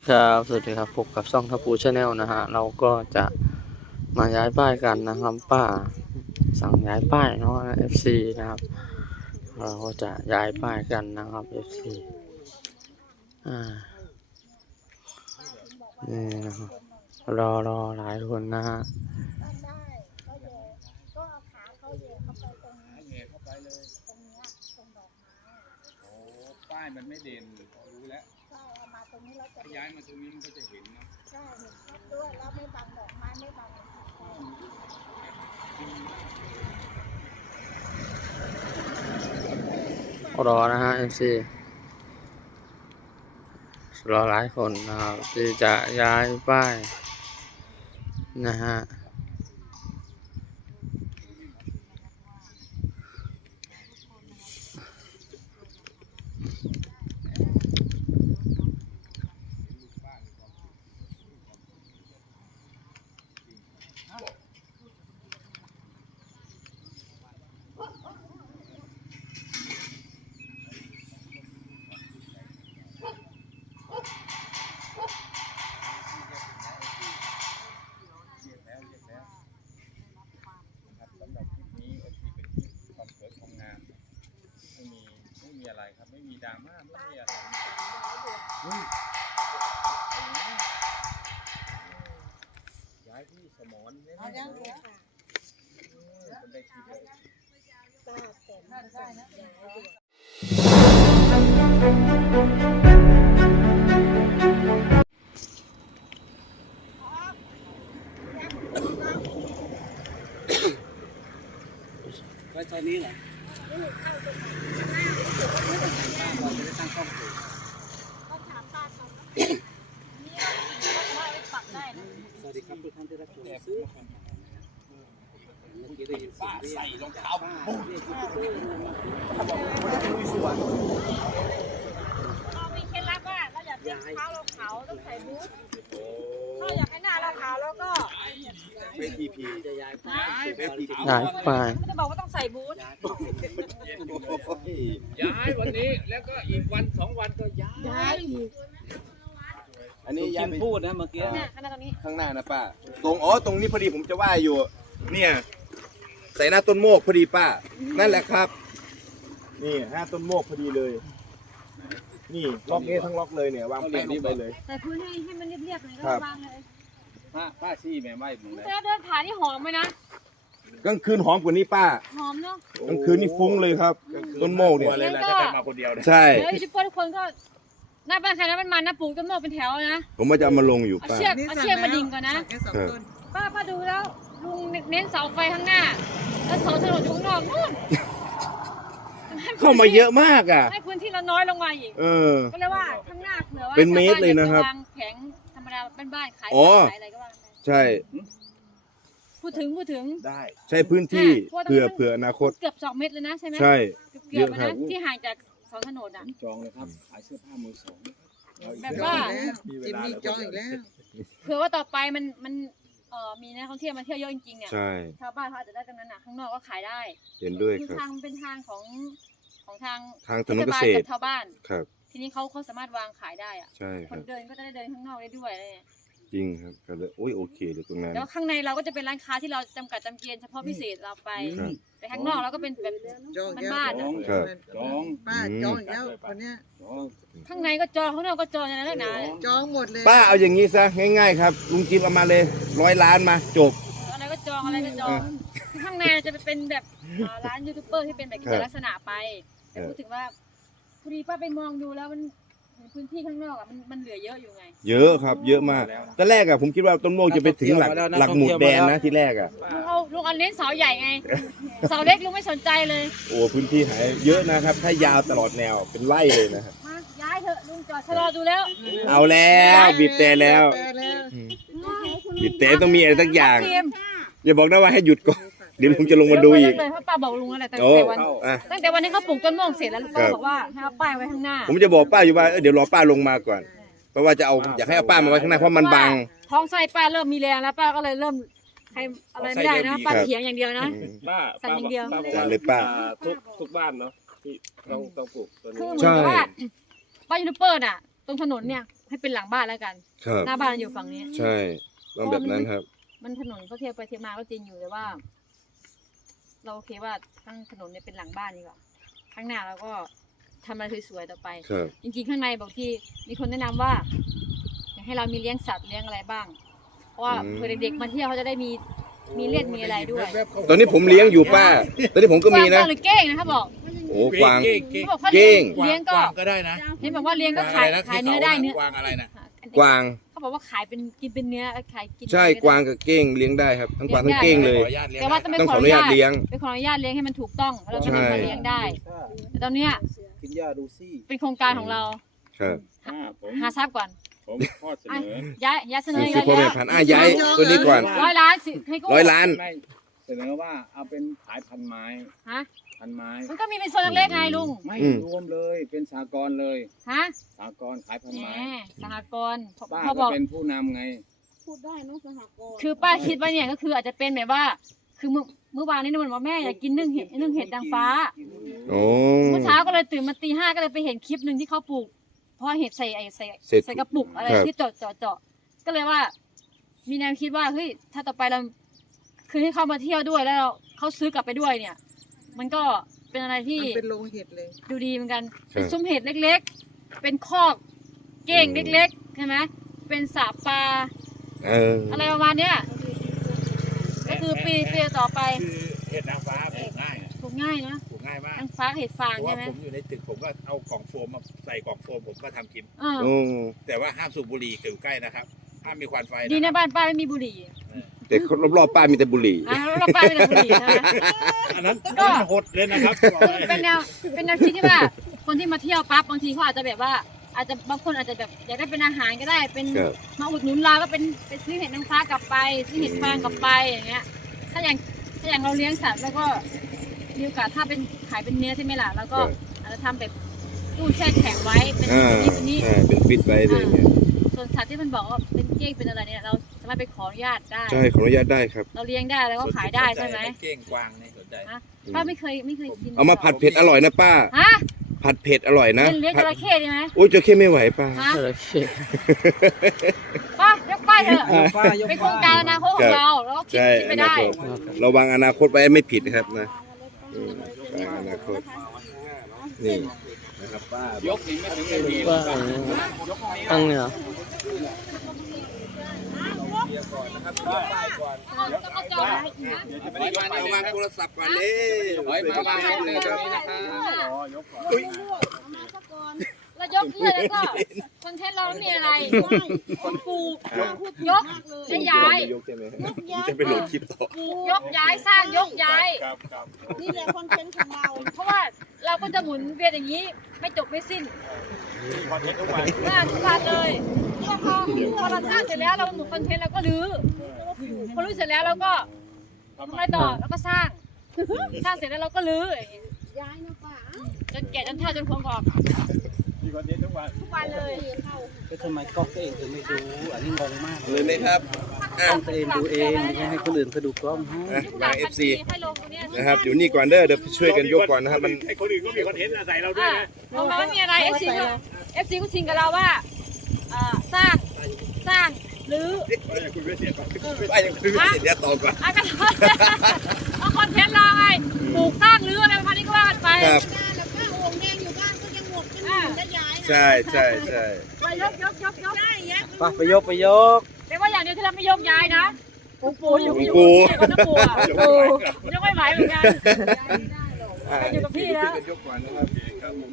ครับสวัสดีครับพบกับช่องทัพพูชาแนลนะฮะเราก็จะมาย้ายป้ายกันนะครับป้าสั่งย้ายป้ายเนาะ FC นะครับเราก็จะย้ายป้ายกันนะครับ FC นี่นะครับรอหลายคนนะฮะก็เอาขาเขาเหยียบเข้าไปตรงนี้เหยียบเข้าไปเลยตรงเนี้ยตรงดอกไม้โอ้ป้ายมันไม่เด่นรู้แล้วใช่เอามาตรงนี้เราจะย้ายมาตรงนี้มันก็จะเห็นเนาะใช่เห็นชัดด้วยแล้วไม่บังดอกไม้ไม่บังรอนะฮะ FC รอหลายคนนะครับที่จะย้ายป้ายนะฮะไม่มีอะไรครับไม่มีดราม่าไม่มีอะไรย้ายที่สมอนเนี่ยเป็นได้คิดเลยไว้ตอนนี้เหรอเราจะได้ตั้งกล้องถูกสวัสดีครับทุกท่านที่รับชมซื้อเมื่อกี้ได้ยินเสียงใส่รองเท้าป้าเรามีเคล็ดลับว่าเราอยากให้เท้าเราขาวต้องใส่บูทถ้าอยากให้หน้าเราขาวแล้วก็ไม่ทีพีจะย้ายป้าย้ายป้ายไม่ได้บอกว่าต้องใส่บูทย้ายวันนี้แล้วก็อีกวัน2 วันก็ย้ายอันนี้ย้ายพูดนะเมื่อกี้เนี่ยขนาดตรงนี้ข้างหน้านะป้าตรงนี้พอดีผมจะว่าอยู่เนี่ยใส่หน้าต้นโมกพอดีป้านั่นแหละครับนี่หน้าต้นโมกพอดีเลยนี่ล็อกนี้ทั้งล็อกเลยเนี่ยวางแป้งลงไปเลยแต่พื้นให้มันเรียบๆเลยก็วางเลยป้าชี้แม่ไม่มึงเลยแล้วเดินผ่านนี่หอมไหมนะกลางคืนหอมกว่านี้ป้าหอมเนาะกลางคืนนี่ฟุ้งเลยครับต้นโมกเนี่ยเลยนะถ้าใครมาคนเดียวเนี่ยใช่แล้วยูทูบเบอร์ทุกคนก็หน้าบ้านใครนะมันนะปลูกต้นโมกเป็นแถวนะผมว่าจะเอามาลงอยู่เอาป้าเชือกมาดิ่งก่อนนะ ป้าดูแล้วลุงเน้นเสาไฟข้างหน้าแล้วเสาถนนอยู่ข้างนอกนู่นเข้ามาเยอะมากอ่ะให้พื้นที่เราน้อยลงมาอีก ก็เลยว่าข้างหน้าเผื่อว่าเป็นเมตรเลยนะครับวางแผงธรรมดาบ้านๆขายอะไรก็ว่าใช่พูดถึงได้ใช้พื้นที่เผื่ออนาคตเกือบ2 เมตรเลยนะใช่ไหมใช่เกือบนะที่ห่างจากเสาถนนอ่ะจองเลยครับขายเสื้อผ้ามือสองแบบว่าจิมมี่จองอีกแล้วเผื่อว่าต่อไปมันมีนักท่องเที่ยวมาเที่ยวเยอะจริงๆเนี่ยใช่ชาวบ้านเขาอาจจะได้ตรงนั้นน่ะข้างนอกก็ขายได้เห็นด้วยคือครับทางเป็นทางของทางทางถนนเกษตรชาวบ้านครับทีนี้เขาสามารถวางขายได้อะใช่คครันบเดินก็จะได้เดินข้างนอกได้ด้วยอะไรเนี่ยจริงครับก็เลยโอ้ยโอเคเลยตรงนั้นแล้วข้างในเราก็จะเป็นร้านค้าที่เราจำกัดจำเกณฑ์เฉพาะพิเศษเราไปครับแต่ข้างนอกเราก็เป็นแบบจองบ้านๆจนะองครับจองป้าจองอีกแล้วคนเนี้ยจองข้างในก็จองข้างนอกก็จองอย่างนั้นแหละนะจองหมดเลยป้าเอาอย่างนี้ซะง่ายๆครับลุงจิ๊บเอามาเลย100 ล้านมาจบอะไรก็จองอะไรก็จองข้างในจะเป็นแบบร้านยูทูบเบอร์ที่เป็นแบบกิจลักษณะไปแต่พูดถึงว่าพอดีป้าไปมองดูแล้วมันพื้นที่ข้างนอกอ่ะมันเหลือเยอะอยู่ไงเยอะครับเยอะมากตอนแรกอะผมคิดว่าต้นโมกจะไปถึงหลักหมุดแดนนะที่แรกอะลุงเอาเน้นเสาใหญ่ไงเสาเล็กลุงไม่สนใจเลยโอ้พื้นที่หายเยอะนะครับ ถ้ายาวตลอดแนวเป็นไร่เลยนะครับมาย้ายเถอะลุงจอดชะลอดูแล้วเอาแล้วบีบแต่แล้วบีบแต่ต้องมีอะไรสักอย่าง อย่าบอกนะว่าให้หยุดก่อนเดี๋ยวลุงจะลงมาดูอีกเลยเพราะป้าบอกลุงแล้วแหละโอ้ตั้งแต่วันนี้เขาปลูกต้นโมงเสร็จแล้วป้าบอกว่าให้เอาป้ายไว้ข้างหน้าผมจะบอกป้าอยู่ว่าเดี๋ยวรอป้าลงมาก่อนเพราะว่าจะเอาอยากให้เอาป้ามาไว้ข้างหน้าเพราะมันบังท้องไส้ป้าเริ่มมีแรงแล้วป้าก็เลยเริ่มใครอะไรไม่ได้นะป้าเถียงอย่างเดียวนะ สั่นอย่างเดียวจัดเลยป้าทุกบ้านเนาะที่ต้องปลูกตัวนี้คือเหมือนกับว่าป้ายูทูบเบอร์น่ะตรงถนนเนี่ยให้เป็นหลังบ้านแล้วกันครับหน้าบ้านอยู่ฝั่งนี้ใช่ต้องแบบนั้นครับมันถนนเขาเทียบไปเทียบมาก็จริงอยู่แต่ว่า เราโอเคว่าตั้งถนนเนี่ยเป็นหลังบ้านดีกว่าข้างหน้าเราก็ทำอะไรสวยๆต่อไปครับจริงๆข้างในบอกที่มีคนแนะนำว่าอยากให้เรามีเลี้ยงสัตว์เลี้ยงอะไรบ้าง เพราะว่าเผื่อเด็กๆมาเที่ยวเขาจะได้มีเลือดมีอะไรด้วยตอนนี้ผมเลี้ยงอยู่ป้า ตอนนี้ผมก็มีนะกวางหรือเก้งนะคะบอกโอ้กวางเขาบอกเขาเก้เลี้ยงงก็ก็ได้นะเห็นบอกว่าเลี้ยงก็ขายเนื้อได้เนื้อกวางอะไรนะกวางเขาบอกว่าขายเป็นกินเป็นเนื้อขายกินใช่กวางกับเก้งเลี้ยงได้ครับ ทั้งกวางทั้งเก้งเลยแต่ว่าต้องไปต้องขขออออนุนุญาญาตตเลี้ยงไปขออนุญาตเลี้ยงให้มันถูกต้องแล้วเราถึงจะมาเลี้ยงได้แต่ตอนเนี้ยกินหญ้าดูซี่เป็นโครงการของเราครับหาทรัพย์ก่อนผมข้อเสนอย้ายเสนอซื้อพ่อแม่พันธุ์ย้ายตัวนี้ก่อน 100 ล้านสิให้กู้ 100 ล้านไม่เสนอว่าเอาเป็นขายพันไม้ฮะพันไม้มันก็มีเป็นโซนเล็กๆไงลุงไม่รวมเลยเป็นสากลเลยฮะสากลขายพันแหมไม้สหกรณ์ป้าพอก็บอกเป็นผู้นำไงพูดได้เนอะสหกรณ์คือป้าคิดว่าเนี่ยก็คืออาจจะเป็นแบบว่า คือเมื่อวานนี้นุ่นบอกแม่อยากกินนึ่งเห็ดนางฟ้าโอ้เมื่อเช้าก็เลยตื่นมาตี 5ก็เลยไปเห็นคลิปหนึ่งที่เขาปลูกเพราะเห็ดใส่กระปุกอะไรที่เจาะก็เลยว่า มีแนวคิดว่าเฮ้ยถ้าต่อไปเราคือให้เขามาเที่ยวด้วยแล้วเขาซื้อกลับไปด้วยเนี่ย มันก็เป็นอะไรที่มันเป็นโรงเห็ดเลยดูดีเหมือนกันเป็นซุ้มเห็ดเล็กๆ เป็นคอกเก้งเล็กๆใช่ไหมเป็นสระปลา อะไรประมาณเนี้ยก็คือปีต่อไปคือเห็ดนางฟ้าปลูกง่ายนะปลูกง่ายนะปลูกง่ายมากนางฟ้าเห็ดฟางเพราะใช่ว่าไหมผมอยู่ในตึกผมก็เอากล่องโฟมมาใส่กล่องโฟมผมก็ทำกินเออโอ้แต่ว่าห้ามสูบบุหรี่อยู่ใกล้นะครับห้ามมีควันไฟดีนะนะครับบ้านป้าไม่มีบุหรี่แต่รอบๆป้ามีแต่บุหรี่แล้วเราป้าไม่ได้บุหรี่ใช่ไหมอันนั้นก็หดเลยนะครับบอกเลยเป็นแนวคิดที่ว่าคนที่มาเที่ยวปั๊บบางทีเขาอาจจะแบบว่า อาจจะบางคนอาจจะแบบอยากได้เป็นอาหารก็ได้เป็นครับมาอุดหนุนเราก็เป็นไปซื้อเห็ดนางฟ้ากลับไปซื้อเห็ดฟางกลับไปอย่างเงี้ย ถ้าอย่างเราเลี้ยงสัตว์แล้วก็มีโอกาสถ้าเป็นขายเป็นเนื้อใช่ไหมล่ะแล้วก็อาจจะทำแบบตู้แช่แข็งไว้เป็นอ่านี้เป็นฟิตไว้เลยางเงี้ยส่วนสัตว์ที่มันบอกว่าเป็นเก้งเป็นอะไรเนี่ยเราสามารถไปขออนุญาตได้ใช่ขออนุญาตได้ครับเราเลี้ยงได้แล้วก็ขายได้ใช่ไหมเก้งกวางนี่สนใจป้าไม่เคยกินเอามาผัดเผ็ดอร่อยนะป้าฮะผัดเผ็ดอร่อยนะเลี้ยงจระเข้ดีไหมโอ้ยจระเข้ไม่ไหวป้าฮะจระเข้ป้ายกป้ายเถอะป้ายกเป็นโครงการอนาคตของเราแล้วก็คิดใช่ไปอนาได้คตระวังอนาคตไว้ไม่ผิดนะครับนะวางอนาคตนี่นะครับป้ายกนี่ไม่ถึงเลยมีว่าตั้งเนี่ยเหรอต้องมาจองนะไม่ได้เอาวางโทรศัพท์ก่อนเลยถอยมาวางเรื่องตรงนี้นะครับเรายกเลิกแล้วก็คอนเทนต์เราไม่มีอะไรคนปลูกยกและย้ายยกใช่ไหมจะไปโหลดคลิปต่อปลูกยกย้ายสร้างยกย้ายนี่แหละคอนเทนต์ของเราเพราะว่าเราก็จะหมุนเวียนอย่างนี้ไม่จบไม่สิ้นคอนเทนต์ทุกวันทุกวันเลยพอเราสร้างเสร็จแล้วเราหมุนคอนเทนต์เราก็รื้อพอรื้อเสร็จแล้วเราก็ทำอะไรต่อแล้วก็สร้างเสร็จแล้วเราก็รื้ออย่างเงี้ยย้ายนะป้าจนแก่จนเฒ่าจนโครงออกมีคอนเทนต์ทุกวันทุกวันเลยก็ทำไมกล้องตัวเองถึงไม่ดู อันนี้งงมากเลยไหมครับกล้องตัวเองดูเองไม่ให้คนอื่นเขาดูกล้องให้วาง FC ให้ลงตรงเนี้ยนะครับอยู่นี่ก่อนเด้อเดี๋ยวช่วยกันยกก่อนนะครับมันไอคนอื่นก็มีคอนเทนต์ใส่เราด้วยนะเพราะว่าไม่มีอะไร FC ก็ชิงกับเราว่าสร้างหรือคุณไม่เสียก่อนไปยังไม่เสร็จแล้วต่อก่อนอากันเอาคอนเทนต์เราไงปลูกสร้างหรืออะไรประมาณนี้ก็ว่ากันไปครับแล้วป้าโอ่งแดงอยู่บ้านก็ยังหมดขึ้นอยู่ได้ย้ายนะใช่ใช่ใช่ยกใช่ยักษ์ไปยกไปยกแต่ว่าอย่างเดียวที่เราไม่ยกย้ายนะปูอยู่กับน้ำปูอ่ะยกไม่ไหวเหมือนกัน อยู่กับพี่แล้วช่วยกันยกก่อนนะครับครับผม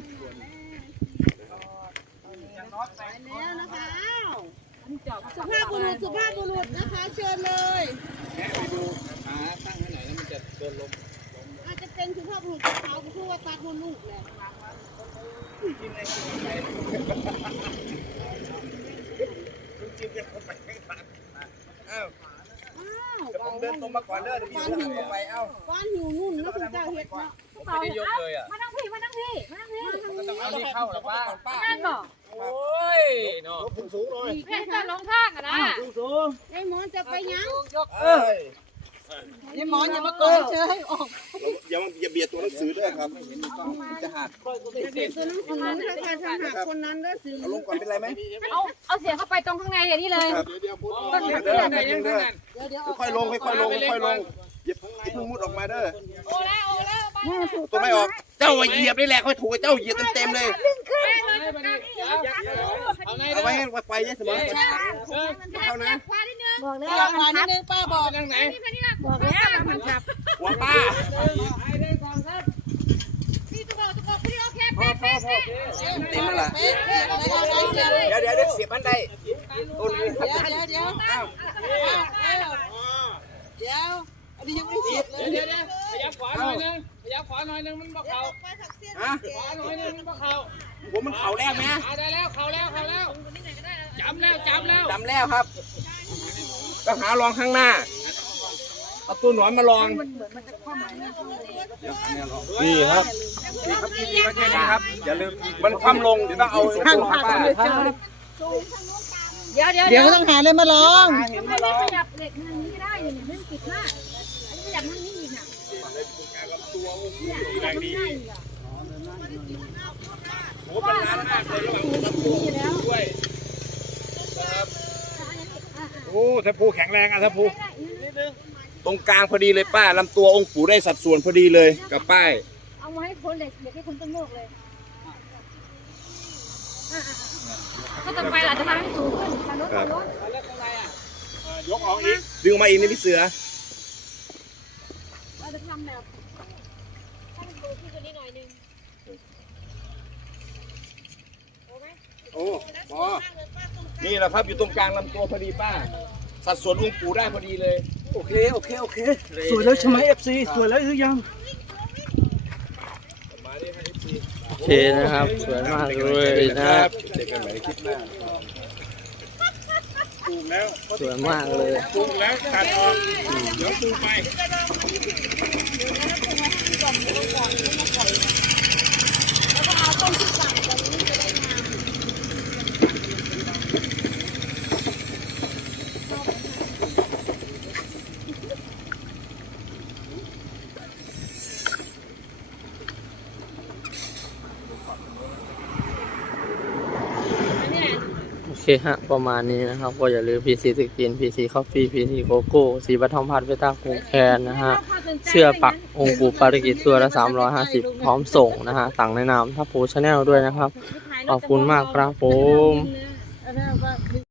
แล้วนะคะสุภาพบุรุษนะคะ เชิญเลยตั้งให้ไหนแล้วมันจะเดินลงอาจจะเป็นสุภาพบุรุษเขาพูดว่าตัดมดลูกแหละอ้าวผมเดินตรงมาก่อนเด้อเดี๋ยวพี่จะลงไปเอ้าก้อนหิวนุ่นนะคุณเจ้าเห็ดเนาะไม่ได้ยกเลยอ่ะมานั่งพี่ก็ต้องเอาที่เข้าหรอป้านั่นบอกโอ้ยเนาะแม่จะลงทางอะนะสูงไอ้หมอนจะไปยังเอ้ยนี่หมอนอย่ามาก่อนเชื่อให้ออกอย่าเบียดตัวหนังสือด้วยครับจะหักตัวนั้นคนนั้นถ้าใครทำหักคนนั้นก็ซื้อเอาลงก่อนเป็นไรไหมเอาเสียงเข้าไปตรงข้างในอย่างนี้เลยครับเด้อค่อยๆลงค่อยๆลงค่อยๆลงอย่าเพิ่งมุดออกมาเด้อโอ้แล้วไปตัวไม่ออกเจ้าเหยียบนี่แหละค่อยถูกเจ้าเหยียบเต็มๆเลย เอาไว้ให้ไฟเยอะเสมอเข้านะบอกแล้วขวานิดนึงป้าบอกทางไหนบอกแล้วมันขับหัวป้า เต็มแล้วล่ะเดี๋ยวเสียบอันใดต้นนี้เดี๋ยวอันนี้ยังไม่เสร็จเลยเดี๋ยวขยับขวาหน่อยนึงขยับขวาหน่อยนึงมันบ่เข่าฮะขวาหน่อยนึงมันบ่เข่าผมมันเข่าแล้วไหมได้แล้วเข่าแล้วจำแล้วจำแล้วครับ ก็หาลองข้างหน้า เอาตัวหนอนมาลอง นี่ครับนี่ครับที่ดีไว้แค่นี้ครับ อย่าลืม มันคว่ำลง เดี๋ยวต้องเอาตัวป้าเดี๋ยวเดี๋ยวต้องหาอะไรมาลองทำไมไม่ขยับเหล็กทางนี้ได้เนี่ยไม่ติดหน้าอันนี้ขยับทางนี้อีกน่ะเนี่ยขยับทางนี้อีกอ่ะโอ้มันนานมากเลยระหว่างลำตัวด้วยโอ้ถ้าภูแข็งแรงอ่ะถ้าภูตรงกลางพอดีเลยป้าลำตัวองค์ปู่ได้สัดส่วนพอดีเลยกับป้ายเอามาให้คนเหล็กอยากให้คนต้นโมกเลยถ้าต่อไปเราจะทำให้สูงขึ้นทางโน้นทางโน้นยกออกอีกดึงออกมาอีกนี่พี่เสือเราจะทำแบบให้มันสูงขึ้นกว่านี้หน่อยนึงโอ้พอนี่แหละครับอยู่ตรงกลางลำตัวพอดีป้า สัดส่วนองค์ปู่ได้พอดีเลยโอเคสวยแล้วใช่ไหม FC สวยแล้วหรือยังโอเคนะครับ สวยมากเลยนะเจอกันใหม่ในคลิปหน้าปลูกแล้วสวยมากเลยปลูกแล้วตัดออกเดี๋ยวปลูกไปโอเคฮะ ประมาณนี้นะครับ ก็อย่าลืม PC สกิน PC Coffee PC โกโก้สีปฐมพัฒน์เวต้าคูแคนนะฮะ เสื้อปักองค์ปู่ปาริกิตตัวละ350 พร้อมส่งนะฮะ สั่งในนามทัพพูชาแนลด้วยนะครับ ขอบคุณมากครับผมอันนั้นว่า